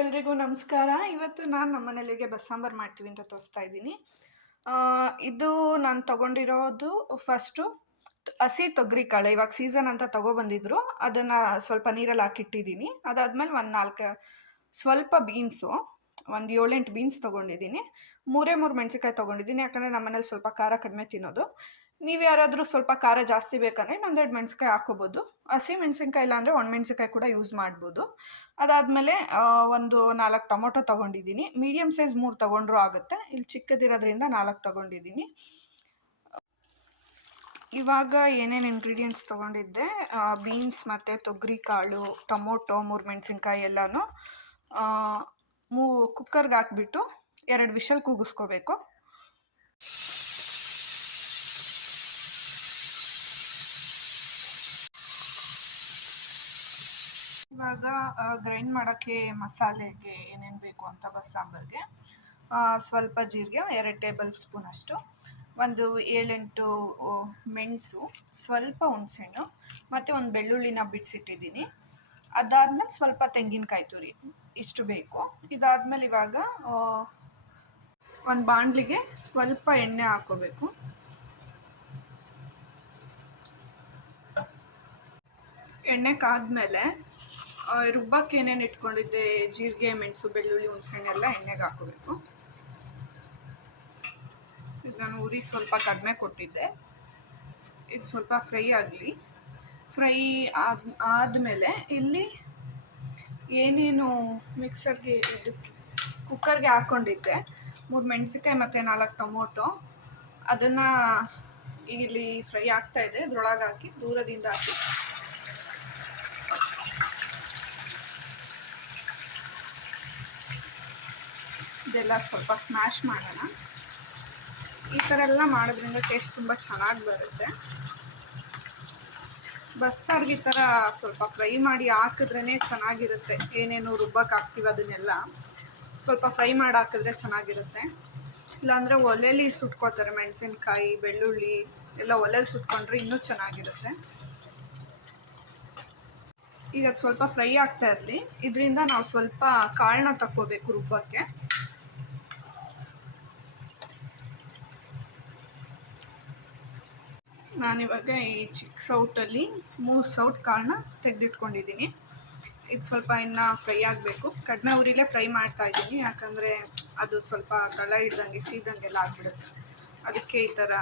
ಎಲ್ರಿಗೂ ನಮಸ್ಕಾರ. ಇವತ್ತು ನಾನು ನಮ್ಮ ಮನೇಲಿಗೆ ಬಸ್ಸಾಂಬಾರು ಮಾಡ್ತೀವಿ ಅಂತ ತೋರಿಸ್ತಾ ಇದ್ದೀನಿ. ಇದು ನಾನು ತೊಗೊಂಡಿರೋದು ಫಸ್ಟು ಹಸಿ ತೊಗರಿ ಕಾಳು. ಇವಾಗ ಸೀಸನ್ ಅಂತ ತೊಗೊಬಂದಿದ್ರು. ಅದನ್ನು ಸ್ವಲ್ಪ ನೀರಲ್ಲಿ ಹಾಕಿಟ್ಟಿದ್ದೀನಿ. ಅದಾದಮೇಲೆ ಒಂದು ನಾಲ್ಕು ಸ್ವಲ್ಪ ಬೀನ್ಸು ಒಂದು ಏಳೆಂಟು ಬೀನ್ಸ್ ತೊಗೊಂಡಿದ್ದೀನಿ. ಮೂರೇ ಮೂರು ಮೆಣಸಿನ್ಕಾಯಿ ತೊಗೊಂಡಿದ್ದೀನಿ. ಯಾಕಂದರೆ ನಮ್ಮನೇಲಿ ಸ್ವಲ್ಪ ಖಾರ ಕಡಿಮೆ ತಿನ್ನೋದು. ನೀವು ಯಾರಾದರೂ ಸ್ವಲ್ಪ ಖಾರ ಜಾಸ್ತಿ ಬೇಕಂದರೆ ಇನ್ನೊಂದೆರಡು ಮೆಣಸಿನ್ಕಾಯಿ ಹಾಕೋಬೋದು ಹಸಿ ಮೆಣಸಿನ್ಕಾಯಿ ಇಲ್ಲಾಂದರೆ ಒಣ ಮೆಣಸಿನ್ಕಾಯಿ ಕೂಡ ಯೂಸ್ ಮಾಡ್ಬೋದು. ಅದಾದಮೇಲೆ ಒಂದು ನಾಲ್ಕು ಟೊಮೊಟೊ ತೊಗೊಂಡಿದ್ದೀನಿ. ಮೀಡಿಯಮ್ ಸೈಜ್ ಮೂರು ತೊಗೊಂಡ್ರೂ ಆಗುತ್ತೆ. ಇಲ್ಲಿ ಚಿಕ್ಕದಿರೋದ್ರಿಂದ ನಾಲ್ಕು ತೊಗೊಂಡಿದ್ದೀನಿ. ಇವಾಗ ಏನೇನು ಇಂಗ್ರೀಡಿಯೆಂಟ್ಸ್ ತೊಗೊಂಡಿದ್ದೆ? ಬೀನ್ಸ್ ಮತ್ತು ತೊಗರಿ ಕಾಳು ಟೊಮೊಟೊ, ಮೂರು ಮೆಣಸಿನ್ಕಾಯಿ ಎಲ್ಲನೂ. ಮೂ ಕುಕ್ಕರ್ಗೆ ಹಾಕ್ಬಿಟ್ಟು ಎರಡು ವಿಷಲ್ ಕೂಗಿಸ್ಕೋಬೇಕು. ಇವಾಗ ಗ್ರೈಂಡ್ ಮಾಡೋಕ್ಕೆ ಮಸಾಲೆಗೆ ಏನೇನು ಬೇಕು ಅಂತ ಬಸ್ ಸಾಂಬಾರಿಗೆ ಸ್ವಲ್ಪ ಜೀರಿಗೆ, ಎರಡು ಟೇಬಲ್ ಸ್ಪೂನ್ ಅಷ್ಟು, ಒಂದು ಏಳೆಂಟು ಮೆಣಸು, ಸ್ವಲ್ಪ ಹುಣಸೆಹಣ್ಣು, ಮತ್ತು ಒಂದು ಬೆಳ್ಳುಳ್ಳಿನ ಬಿಡಿಸಿಟ್ಟಿದ್ದೀನಿ ಅದಾದಮೇಲೆ ಸ್ವಲ್ಪ ತೆಂಗಿನಕಾಯಿ ತುರಿ ಇಷ್ಟು ಬೇಕು. ಇದಾದಮೇಲೆ ಇವಾಗ ಒಂದು ಬಾಣಲಿಗೆ ಸ್ವಲ್ಪ ಎಣ್ಣೆ ಹಾಕೋಬೇಕು. ಎಣ್ಣೆ ಕಾದ್ಮೇಲೆ ರುಬ್ಬಕ್ಕೆ ಏನೇನು ಇಟ್ಕೊಂಡಿದ್ದೆ? ಜೀರಿಗೆ, ಮೆಣಸು, ಬೆಳ್ಳುಳ್ಳಿ ಹುಣಸೆಹಣ್ಣೆಲ್ಲ ಎಣ್ಣೆಗೆ ಹಾಕೋಬೇಕು ಇದು ನಾನು ಉರಿ ಸ್ವಲ್ಪ ಕಡಿಮೆ ಕೊಟ್ಟಿದ್ದೆ. ಇದು ಸ್ವಲ್ಪ ಫ್ರೈ ಆಗಲಿ. ಫ್ರೈ ಆದ, ಆದಮೇಲೆ ಇಲ್ಲಿ ಏನೇನು ಮಿಕ್ಸರ್ಗೆ ಇದಕ್ಕೆ ಕುಕ್ಕರ್ಗೆ ಹಾಕ್ಕೊಂಡಿದ್ದೆ ಮೂರು ಮೆಣಸಿನ್ಕಾಯಿ ಮತ್ತು ನಾಲ್ಕು ಟೊಮೊಟೊ. ಅದನ್ನು ಇಲ್ಲಿ ಫ್ರೈ ಆಗ್ತಾಯಿದೆ ಇದ್ರೊಳಗೆ ಹಾಕಿ ದೂರದಿಂದ ಹಾಕಿ ಇದೆಲ್ಲ ಸ್ವಲ್ಪ ಸ್ಮ್ಯಾಶ್ ಮಾಡೋಣ. ಈ ಥರ ಎಲ್ಲ ಮಾಡೋದ್ರಿಂದ ಟೇಸ್ಟ್ ತುಂಬ ಚೆನ್ನಾಗಿ ಬರುತ್ತೆ. ಬಸ್ಸಾರ್ಗೆ ಈ ಥರ ಸ್ವಲ್ಪ ಫ್ರೈ ಮಾಡಿ ಹಾಕಿದ್ರೇ ಚೆನ್ನಾಗಿರುತ್ತೆ. ಏನೇನು ರುಬ್ಬಕ್ಕೆ ಹಾಕ್ತೀವಿ ಅದನ್ನೆಲ್ಲ. ಸ್ವಲ್ಪ ಫ್ರೈ ಮಾಡಿ ಹಾಕಿದ್ರೆ ಚೆನ್ನಾಗಿರುತ್ತೆ. ಇಲ್ಲಾಂದರೆ ಒಲೆಯಲ್ಲಿ ಸುಟ್ಕೋತಾರೆ ಮೆಣಸಿನ್ಕಾಯಿ, ಬೆಳ್ಳುಳ್ಳಿ, ಎಲ್ಲ ಒಲೆಯಲ್ಲಿ ಸುಟ್ಕೊಂಡ್ರೆ ಇನ್ನೂ ಚೆನ್ನಾಗಿರುತ್ತೆ. ಈಗ ಸ್ವಲ್ಪ ಫ್ರೈ ಆಗ್ತಾ ಇರಲಿ. ಇದರಿಂದ ನಾವು ಸ್ವಲ್ಪ ಕಾಳನ್ನ ತಕ್ಕೋಬೇಕು ರುಬ್ಬಕ್ಕೆ. ನಾನಿವಾಗ ಈ ಚಿಕ್ಕ ಸೌಟಲ್ಲಿ ಮೂರು ಸೌಟ್ ಕಾಳನ್ನ ತೆಗೆದಿಟ್ಕೊಂಡಿದ್ದೀನಿ. ಇದು ಸ್ವಲ್ಪ ಇನ್ನು ಫ್ರೈ ಆಗಬೇಕು. ಕಡಿಮೆ ಉರಿಲೇ ಫ್ರೈ ಮಾಡ್ತಾ ಇದ್ದೀನಿ. ಯಾಕಂದರೆ ಅದು ಸ್ವಲ್ಪ ಕಳ ಹಿಡ್ದಂಗೆ ಸೀದಂಗೆಲ್ಲ ಆಗಿಬಿಡುತ್ತೆ. ಅದಕ್ಕೆ ಈ ಥರ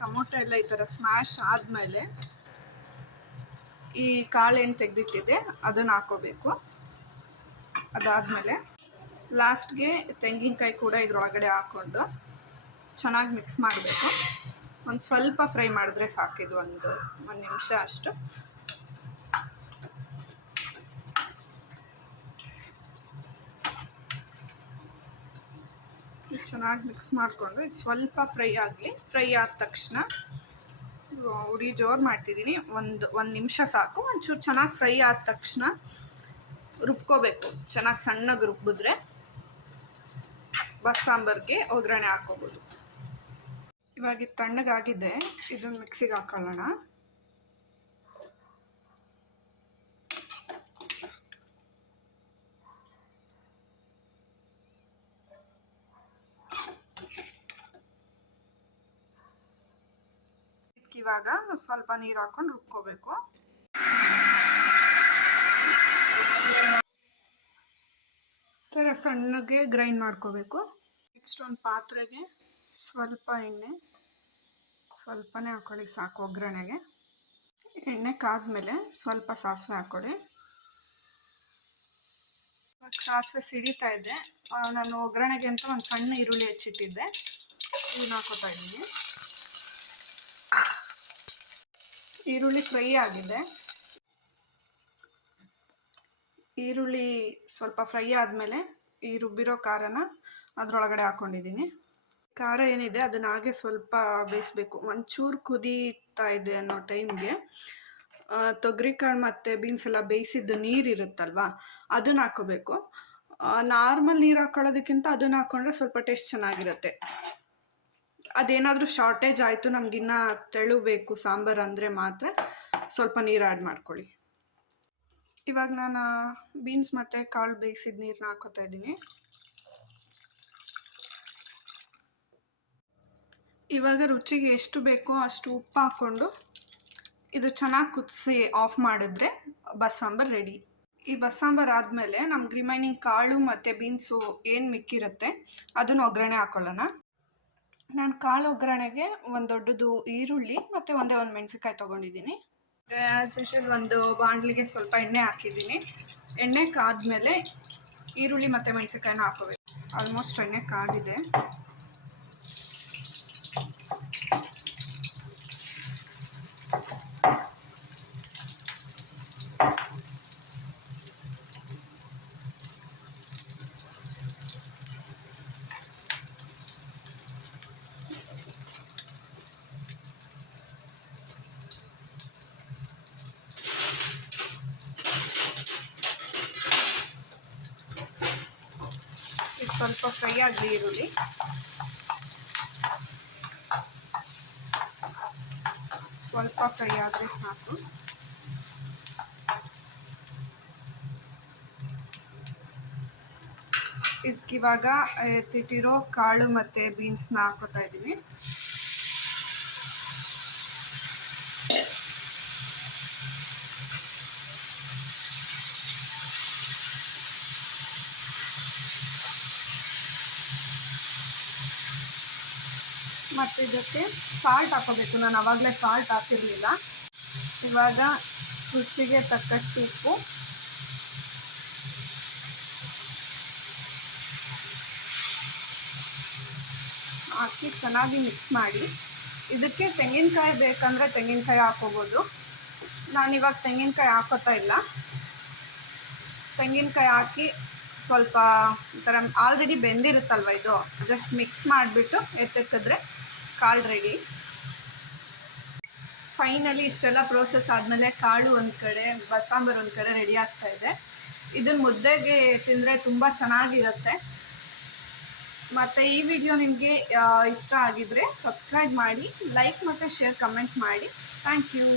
ಟೊಮೊಟೊ ಎಲ್ಲ ಈ ಥರ ಸ್ಮ್ಯಾಶ್ ಆದಮೇಲೆ ಈ ಕಾಳೇನು ತೆಗೆದಿಟ್ಟಿದೆ ಅದನ್ನು ಹಾಕೋಬೇಕು. ಅದಾದಮೇಲೆ ಲಾಸ್ಟ್ಗೆ ತೆಂಗಿನಕಾಯಿ ಕೂಡ ಇದರೊಳಗಡೆ ಹಾಕ್ಕೊಂಡು ಚೆನ್ನಾಗಿ ಮಿಕ್ಸ್ ಮಾಡಬೇಕು. ಒಂದು ಸ್ವಲ್ಪ ಫ್ರೈ ಮಾಡಿದ್ರೆ ಸಾಕಿದು ಒಂದು ಒಂದು ನಿಮಿಷ ಅಷ್ಟು. ಚೆನ್ನಾಗಿ ಮಿಕ್ಸ್ ಮಾಡಿಕೊಂಡು ಇದು ಸ್ವಲ್ಪ ಫ್ರೈ ಆಗಲಿ, ಫ್ರೈ ಆದ ತಕ್ಷಣ ಉರಿ ಜೋರು ಮಾಡ್ತಿದ್ದೀನಿ. ಒಂದು ಒಂದು ನಿಮಿಷ ಸಾಕು. ಒಂಚೂರು ಚೆನ್ನಾಗಿ ಫ್ರೈ ಆದ ತಕ್ಷಣ ರುಬ್ಕೋಬೇಕು. ಚೆನ್ನಾಗಿ ಸಣ್ಣಗೆ ರುಬ್ಬಿದ್ರೆ ಬಸ್ ಸಾಂಬಾರಿಗೆ ಒಗ್ಗರಣೆ ಹಾಕೋಬೋದು ಇವಾಗ ಇದು ತಣ್ಣಗಾಗಿದೆ. ಇದನ್ನು ಮಿಕ್ಸಿಗೆ ಹಾಕೊಳ್ಳೋಣ. ಇವಾಗ ಸ್ವಲ್ಪ ನೀರು ಹಾಕೊಂಡು ರುಬ್ಕೋಬೇಕು. ಥರ ಸಣ್ಣಗೆ ಗ್ರೈಂಡ್ ಮಾಡ್ಕೋಬೇಕು. ನೆಕ್ಸ್ಟ್ ಒಂದು ಪಾತ್ರೆಗೆ ಸ್ವಲ್ಪ ಎಣ್ಣೆ, ಸ್ವಲ್ಪನೇ ಹಾಕೊಳ್ಳಿ ಸಾಕು ಒಗ್ಗರಣೆಗೆ. ಎಣ್ಣೆ ಕಾದ್ಮೇಲೆ ಸ್ವಲ್ಪ ಸಾಸಿವೆ ಹಾಕ್ಕೊಳ್ಳಿ ಸಾಸಿವೆ ಸಿಡಿತಾ ಇದೆ. ನಾನು ಒಗ್ಗರಣೆಗೆ ಅಂತ ಒಂದು ಸಣ್ಣ ಈರುಳ್ಳಿ ಹೆಚ್ಚಿಟ್ಟಿದ್ದೆ. ಇದನ್ನ ಹಾಕೋತಾ ಇದ್ದೀನಿ. ಈರುಳ್ಳಿ ಫ್ರೈ ಆಗಿದೆ. ಈರುಳ್ಳಿ ಸ್ವಲ್ಪ ಫ್ರೈ ಆದಮೇಲೆ ಈ ರುಬ್ಬಿರೋ ಖಾರನ ಅದರೊಳಗಡೆ ಹಾಕ್ಕೊಂಡಿದ್ದೀನಿ ಖಾರ ಏನಿದೆ ಅದನ್ನ ಹಾಗೆ ಸ್ವಲ್ಪ ಬೇಯಿಸ್ಬೇಕು. ಒಂಚೂರು ಕುದೀತಾ ಇದೆ ಅನ್ನೋ ಟೈಮ್ಗೆ ತೊಗರಿಕಾಳು ಮತ್ತು ಬೀನ್ಸ್ ಎಲ್ಲ ಬೇಯಿಸಿದ್ದು ನೀರು ಇರುತ್ತಲ್ವಾ, ಅದನ್ನ ಹಾಕೋಬೇಕು. ನಾರ್ಮಲ್ ನೀರು ಹಾಕೊಳ್ಳೋದಕ್ಕಿಂತ ಅದನ್ನ ಹಾಕೊಂಡ್ರೆ ಸ್ವಲ್ಪ ಟೇಸ್ಟ್ ಚೆನ್ನಾಗಿರುತ್ತೆ. ಅದೇನಾದರೂ ಶಾರ್ಟೇಜ್ ಆಯಿತು ನಮಗಿನ್ನ ತೆಳು ಬೇಕು ಸಾಂಬಾರು ಅಂದರೆ ಮಾತ್ರ ಸ್ವಲ್ಪ ನೀರು ಆ್ಯಡ್ ಮಾಡ್ಕೊಳ್ಳಿ. ಇವಾಗ ನಾನು ಬೀನ್ಸ್ ಮತ್ತು ಕಾಳು ಬೇಯಿಸಿದ ನೀರನ್ನ ಹಾಕೋತಾ ಇದ್ದೀನಿ. ಇವಾಗ ರುಚಿಗೆ ಎಷ್ಟು ಬೇಕೋ ಅಷ್ಟು ಉಪ್ಪು ಹಾಕ್ಕೊಂಡು ಇದು ಚೆನ್ನಾಗಿ ಕುದಿಸಿ ಆಫ್ ಮಾಡಿದ್ರೆ ಬಸ್ಸಾಂಬಾರು ರೆಡಿ ಈ ಬಸ್ಸಾಂಬಾರು ಆದಮೇಲೆ ನಮ್ಗೆ ರಿಮೈನಿಂಗ್ ಕಾಳು ಮತ್ತು ಬೀನ್ಸು ಏನು ಮಿಕ್ಕಿರುತ್ತೆ ಅದನ್ನು ಒಗ್ಗರಣೆ ಹಾಕೊಳ್ಳೋಣ. ನಾನು ಕಾಳು ಒಗ್ಗರಣೆಗೆ ಒಂದು ದೊಡ್ಡದು ಈರುಳ್ಳಿ ಮತ್ತು ಒಂದೇ ಒಂದು ಮೆಣಸಿನ್ಕಾಯಿ ತೊಗೊಂಡಿದ್ದೀನಿ. ಸ್ಪೆಷಲ್ ಒಂದು ಬಾಣಲಿಗೆ ಸ್ವಲ್ಪ ಎಣ್ಣೆ ಹಾಕಿದ್ದೀನಿ. ಎಣ್ಣೆ ಕಾದ ಮೇಲೆ ಈರುಳ್ಳಿ ಮತ್ತು ಮೆಣಸಿನ್ಕಾಯಿನ ಹಾಕೋಬೇಕು. ಆಲ್ಮೋಸ್ಟ್ ಎಣ್ಣೆ ಕಾದಿದೆ. ಸ್ವಲ್ಪ ಫ್ರೈ ಆಗಲಿ ಈರುಳ್ಳಿ. ಸ್ವಲ್ಪ ಫ್ರೈ ಆದರೆ ಸಾಕು. ಇದಕ್ಕಿವಾಗ ಎತ್ತಿಟ್ಟಿರೋ ಕಾಳು ಮತ್ತು ಬೀನ್ಸ್ನ ಹಾಕೋತಾ ಇದ್ದೀನಿ. ಮತ್ತು ಇದಕ್ಕೆ ಸಾಲ್ಟ್ ಹಾಕೋಬೇಕು. ನಾನು ಆವಾಗಲೇ ಸಾಲ್ಟ್ ಹಾಕಿರಲಿಲ್ಲ. ಇವಾಗ ರುಚಿಗೆ ತಕ್ಕಷ್ಟು ಉಪ್ಪು. ಹಾಕಿ ಚೆನ್ನಾಗಿ ಮಿಕ್ಸ್ ಮಾಡಿ. ಇದಕ್ಕೆ ತೆಂಗಿನಕಾಯಿ ಬೇಕಂದರೆ ತೆಂಗಿನಕಾಯಿ ಹಾಕೋಬೋದು. ನಾನಿವಾಗ ತೆಂಗಿನಕಾಯಿ ಹಾಕೋತಾ ಇಲ್ಲ. ತೆಂಗಿನಕಾಯಿ ಹಾಕಿ ಸ್ವಲ್ಪ ಈ ಥರ ಆಲ್ರೆಡಿ ಬೆಂದಿರುತ್ತಲ್ವ ಇದು? ಜಸ್ಟ್ ಮಿಕ್ಸ್ ಮಾಡಿಬಿಟ್ಟು ಎತ್ತೆಕ್ಕಿದ್ರೆ ಕಾಳು ರೆಡಿ ಫೈನಲಿ ಇಷ್ಟೆಲ್ಲ ಪ್ರೋಸೆಸ್ ಆದಮೇಲೆ ಕಾಳು ಒಂದು ಕಡೆ, ಬಸಾಂಬರ್ ಒಂದು ಕಡೆ ರೆಡಿ ಆಗ್ತಾ ಇದೆ. ಇದನ್ನು ಮುದ್ದೆಗೆ ತಿಂದರೆ ತುಂಬ ಚೆನ್ನಾಗಿರುತ್ತೆ. ಮತ್ತು ಈ ವಿಡಿಯೋ ನಿಮಗೆ ಇಷ್ಟ ಆಗಿದ್ರೆ ಸಬ್ಸ್ಕ್ರೈಬ್ ಮಾಡಿ ಲೈಕ್ ಮತ್ತು ಶೇರ್ ಕಮೆಂಟ್ ಮಾಡಿ. Thank you